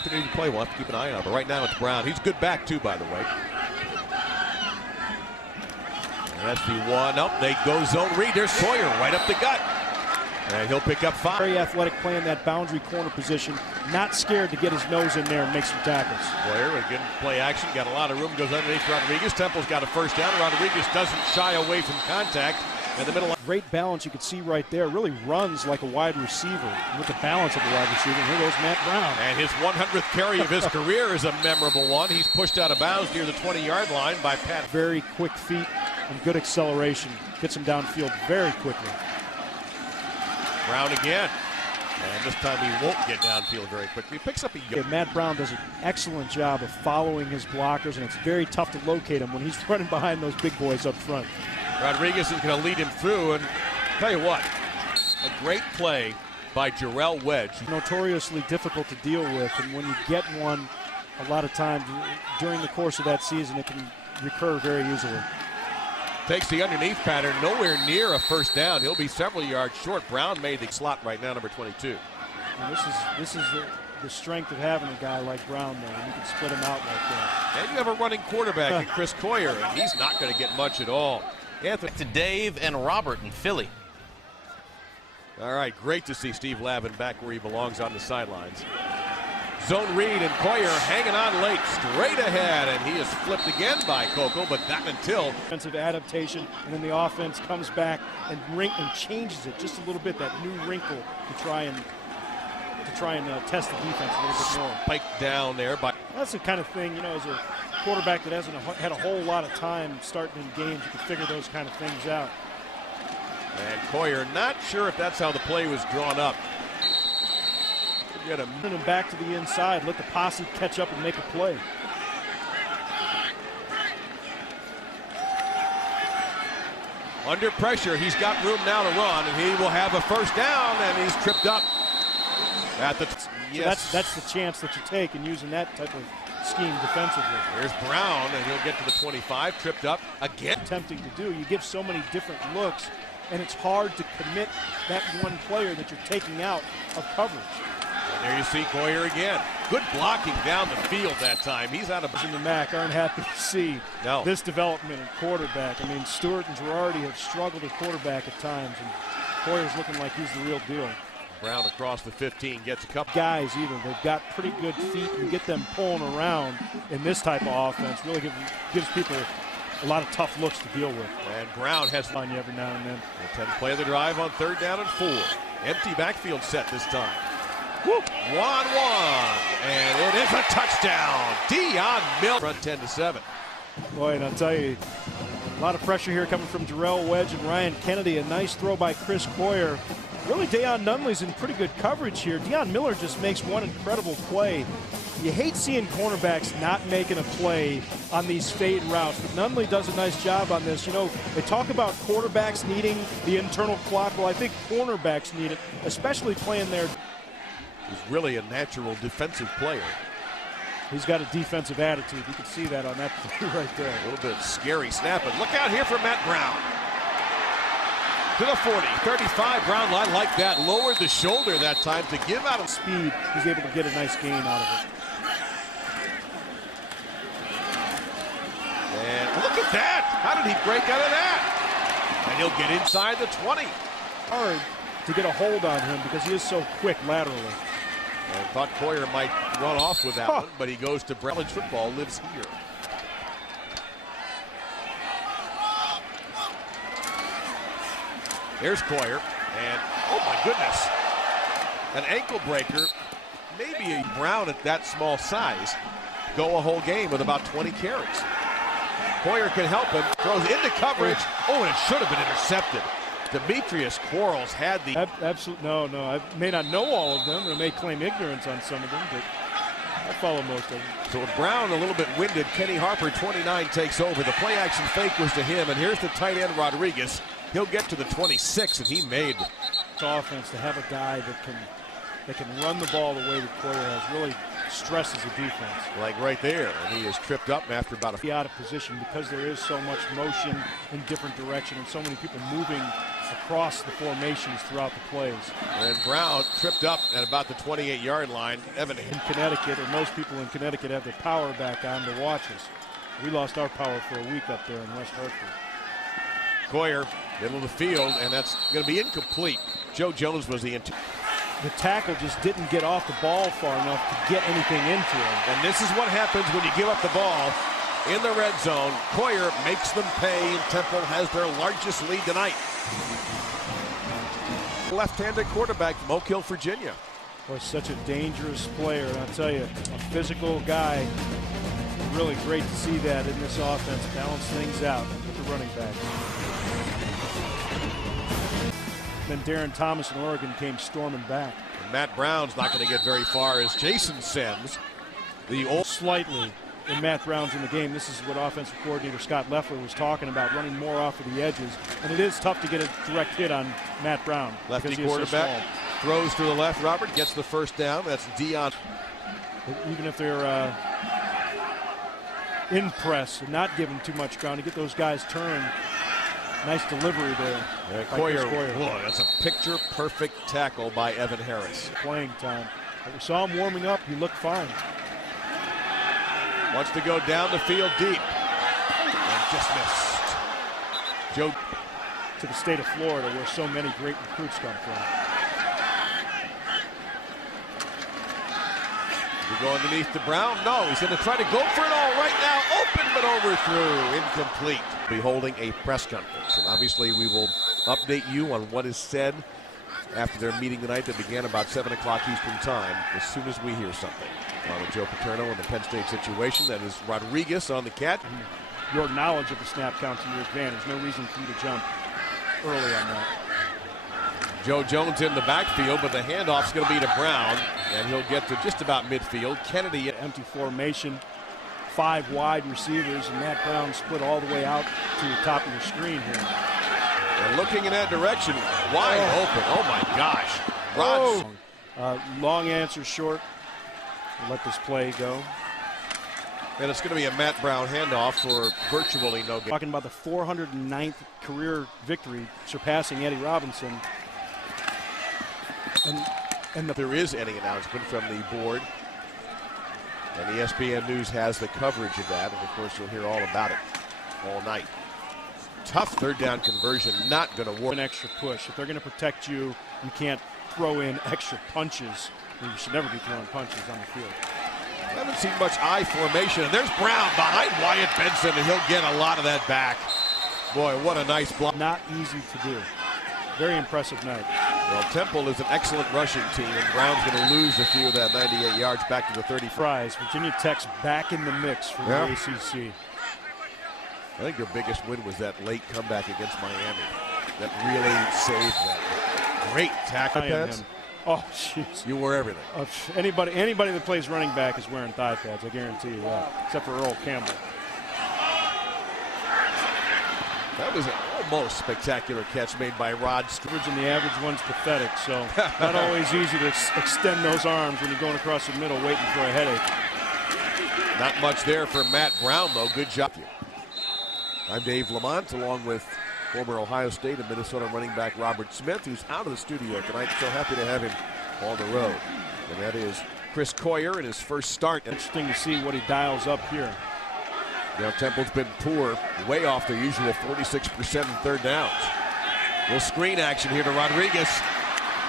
Opportunity to play, we'll have to keep an eye on it. But right now it's Brown. He's good back too, by the way. And that's the one. Up, they go zone read. There's Sawyer right up the gut. And he'll pick up 5. Very athletic, playing that boundary corner position. Not scared to get his nose in there and make some tackles. Sawyer again, play action. Got a lot of room. Goes underneath Rodriguez. Temple's got a first down. Rodriguez doesn't shy away from contact. In the middle. Great balance, you can see right there. Really runs like a wide receiver with the balance of a wide receiver. Here goes Matt Brown. And his 100th carry of his career is a memorable one. He's pushed out of bounds near the 20-yard line by Pat. Very quick feet and good acceleration. Gets him downfield very quickly. Brown again. And this time he won't get downfield very quickly. He picks up a yeah, Matt Brown does an excellent job of following his blockers, and it's very tough to locate him when he's running behind those big boys up front. Rodriguez is going to lead him through, and tell you what, a great play by Jarrell Wedge. Notoriously difficult to deal with, and when you get one, a lot of times during the course of that season, it can recur very easily. Takes the underneath pattern, nowhere near a first down. He'll be several yards short. Brown made the slot right now, number 22. And this is the strength of having a guy like Brown there, and you can split him out like that. And you have a running quarterback in Chris Coyer, and he's not going to get much at all. Anthony. To Dave and Robert in Philly. All right, great to see Steve Lavin back where he belongs on the sidelines. Zone read, and Coyer hanging on late, straight ahead, and he is flipped again by Coco, but not until. Defensive adaptation, and then the offense comes back and changes it just a little bit, that new wrinkle to try and test the defense a little bit more. Spiked down there by. That's the kind of thing, you know, as a quarterback that hasn't had a whole lot of time starting in games, you can figure those kind of things out. And Coyer, not sure if that's how the play was drawn up. Get him back to the inside, let the posse catch up and make a play. Under pressure, he's got room now to run, and he will have a first down, and he's tripped up. At the yes. So that's the chance that you take in using that type of scheme defensively. Here's Brown, and he'll get to the 25, tripped up again. Tempting to do. You give so many different looks, and it's hard to commit that one player that you're taking out of coverage. And there you see Coyer again. Good blocking down the field that time. He's out of. In the MAC aren't happy to see this development in quarterback. I mean, Stewart and Girardi have struggled at quarterback at times, and Coyer's looking like he's the real deal. Brown across the 15 gets a couple. Guys, even they've got pretty good feet. You get them pulling around in this type of offense. Really gives people a lot of tough looks to deal with. And Brown has on you every now and then. The 10th play of the drive on 3rd down and 4. Empty backfield set this time. 1-1, and it is a touchdown. Dion Miller front 10-7. Boy, and I'll tell you, a lot of pressure here coming from Jarrell Wedge and Ryan Kennedy. A nice throw by Chris Coyer. Really, Deion Nunley's in pretty good coverage here. Dion Miller just makes one incredible play. You hate seeing cornerbacks not making a play on these fade routes, but Nunley does a nice job on this. You know, they talk about quarterbacks needing the internal clock. Well, I think cornerbacks need it, especially playing there. He's really a natural defensive player. He's got a defensive attitude. You can see that on that play right there. A little bit scary snap, but look out here for Matt Brown. To the 40, 35, Brown line like that. Lowered the shoulder that time to give out of speed. He's able to get a nice gain out of it. And look at that. How did he break out of that? And he'll get inside the 20. Hard to get a hold on him because he is so quick laterally. I thought Coyer might run off with that one, but he goes to College football, lives here. Here's Coyer, and oh my goodness, an ankle breaker. Maybe a Brown at that small size go a whole game with about 20 carries. Coyer can help him, throws into coverage. Oh, and it should have been intercepted. Demetrius Quarles had the. Absolutely, no. I may not know all of them. I may claim ignorance on some of them, but I follow most of them. So with Brown a little bit winded, Kenny Harper, 29, takes over. The play action fake was to him, and here's the tight end Rodriguez. He'll get to the 26, and he made. It's offense to have a guy that can run the ball the way that Coyer has really stresses the defense. Like right there, and he is tripped up after about a. Out of position because there is so much motion in different direction and so many people moving across the formations throughout the plays. And Brown tripped up at about the 28-yard line. Evan In Connecticut, or most people in Connecticut, have their power back on to watch us. We lost our power for a week up there in West Hartford. Coyer, middle of the field, and that's going to be incomplete. Joe Jones was the tackle just didn't get off the ball far enough to get anything into him. And this is what happens when you give up the ball in the red zone. Coyer makes them pay, and Temple has their largest lead tonight. Left-handed quarterback from Oak Hill, Virginia. Was such a dangerous player, and I'll tell you, a physical guy. Really great to see that in this offense, balance things out with the running back. Then Darren Thomas in Oregon came storming back. And Matt Brown's not going to get very far as Jason Sims, the old... Slightly in Matt Brown's in the game. This is what offensive coordinator Scott Leffler was talking about, running more off of the edges. And it is tough to get a direct hit on Matt Brown. Lefty quarterback throws to the left. Robert gets the first down. That's Dion. Even if they're in press and not giving too much ground, to get those guys turned. Nice delivery there. Coyer. Whoa, that's a picture-perfect tackle by Evan Harris. Playing time. But we saw him warming up. He looked fine. Wants to go down the field deep. And just missed. Joe. To the state of Florida, where so many great recruits come from. We go underneath to Brown. No, he's going to try to go for it all right now. Open, but overthrew. Incomplete. Be holding a press conference. And obviously, we will update you on what is said after their meeting tonight that began about 7 o'clock Eastern time as soon as we hear something. With Joe Paterno in the Penn State situation. That is Rodriguez on the catch. Your knowledge of the snap count to your advantage. No reason for you to jump early on that. Joe Jones in the backfield, but the handoff's going to be to Brown, and he'll get to just about midfield. Kennedy. Empty formation, 5 wide receivers, and Matt Brown split all the way out to the top of your screen here. And looking in that direction, wide open. Oh my gosh. Rod. Long answer short. Let this play go. And it's going to be a Matt Brown handoff for virtually no gain. Talking about the 409th career victory, surpassing Eddie Robinson. And there is any announcement from the board. And ESPN News has the coverage of that. And of course, you'll hear all about it all night. Tough third down conversion, not going to work. An extra push. If they're going to protect you, you can't throw in extra punches. You should never be throwing punches on the field. I haven't seen much I formation. And there's Brown behind Wyatt Benson, and he'll get a lot of that back. Boy, what a nice block. Not easy to do. Very impressive night. Well, Temple is an excellent rushing team, and Brown's going to lose a few of that 98 yards back to the 35. Virginia Tech's back in the mix for the ACC. I think their biggest win was that late comeback against Miami. That really saved them. Great tackle pads. Oh, jeez. You wear everything. Anybody that plays running back is wearing thigh pads, I guarantee you that, except for Earl Campbell. That was an almost spectacular catch made by Rod. And the average one's pathetic, so not always easy to extend those arms when you're going across the middle waiting for a headache. Not much there for Matt Brown, though. Good job. I'm Dave Lamont, along with former Ohio State and Minnesota running back Robert Smith, who's out of the studio tonight. So happy to have him on the road. And that is Chris Coyer in his first start. Interesting to see what he dials up here. Now Temple's been poor, way off their usual 46% in third downs. Little screen action here to Rodriguez.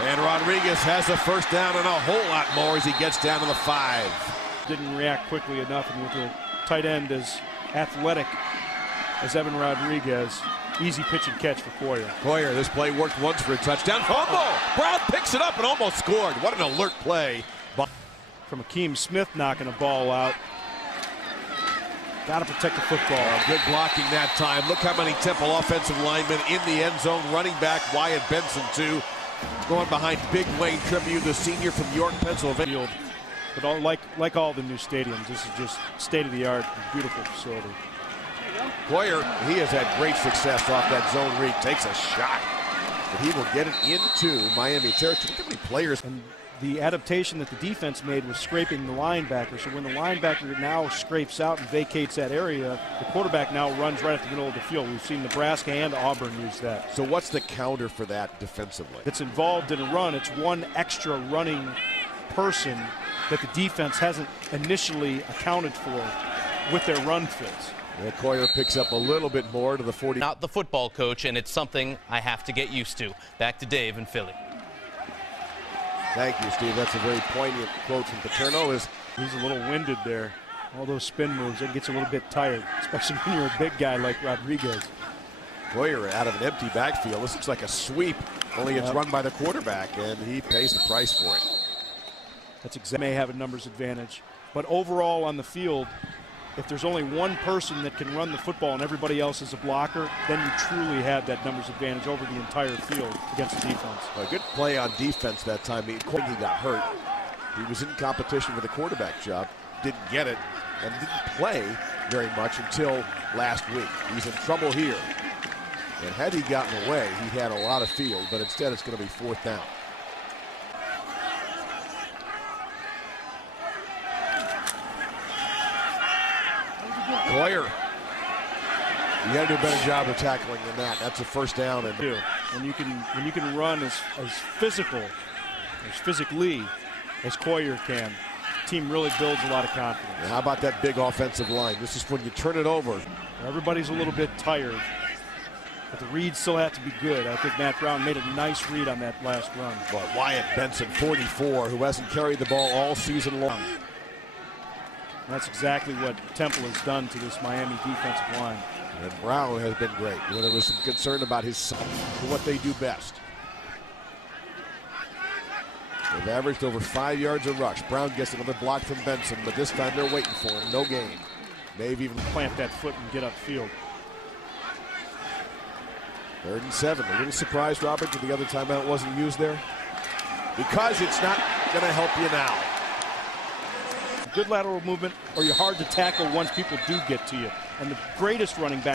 And Rodriguez has the first down and a whole lot more as he gets down to the 5. Didn't react quickly enough, and with the tight end as athletic as Evan Rodriguez, easy pitch and catch for Coyer. Coyer, this play worked once for a touchdown. Fumble! Brown picks it up and almost scored. What an alert play. From Akeem Smith knocking a ball out. Got to protect the football. Good blocking that time. Look how many Temple offensive linemen in the end zone. Running back Wyatt Benson, too. Going behind Big Wayne Tribute, the senior from York, Pennsylvania. But like all the new stadiums, this is just state-of-the-art, beautiful facility. Coyer, he has had great success off that zone read. Takes a shot. But he will get it into Miami territory. Look how many players. And the adaptation that the defense made was scraping the linebacker. So when the linebacker now scrapes out and vacates that area, the quarterback now runs right at the middle of the field. We've seen Nebraska and Auburn use that. So what's the counter for that defensively? That's involved in a run. It's one extra running person that the defense hasn't initially accounted for with their run fits. Yeah, Coyer picks up a little bit more to the 40. Not the football coach, and it's something I have to get used to. Back to Dave in Philly. Thank you, Steve. That's a very poignant quote from Paterno. He's a little winded there. All those spin moves, it gets a little bit tired, especially when you're a big guy like Rodriguez. Coyer out of an empty backfield. This looks like a sweep, only it's run by the quarterback, and he pays the price for it. That's exactly, may have a numbers advantage. But overall on the field, if there's only one person that can run the football and everybody else is a blocker, then you truly have that numbers advantage over the entire field against the defense. A good play on defense that time. He got hurt. He was in competition for the quarterback job, didn't get it, and didn't play very much until last week. He's in trouble here. And had he gotten away, he had a lot of field, but instead it's going to be 4th down. Coyer. You got to do a better job of tackling than that. That's a 1st down. And when you can run as physically as Coyer can, the team really builds a lot of confidence. And how about that big offensive line? This is when you turn it over. Everybody's a little bit tired, but the reads still have to be good. I think Matt Brown made a nice read on that last run. But Wyatt Benson, 44, who hasn't carried the ball all season long. That's exactly what Temple has done to this Miami defensive line. And Brown has been great. There was some concern about his son for what they do best. They've averaged over 5 yards a rush. Brown gets another block from Benson, but this time they're waiting for him. No gain. Maybe even plant that foot and get upfield. 3rd and 7. A little surprised, Robert, that the other timeout wasn't used there? Because it's not going to help you now. Good lateral movement, or you're hard to tackle once people do get to you. And the greatest running back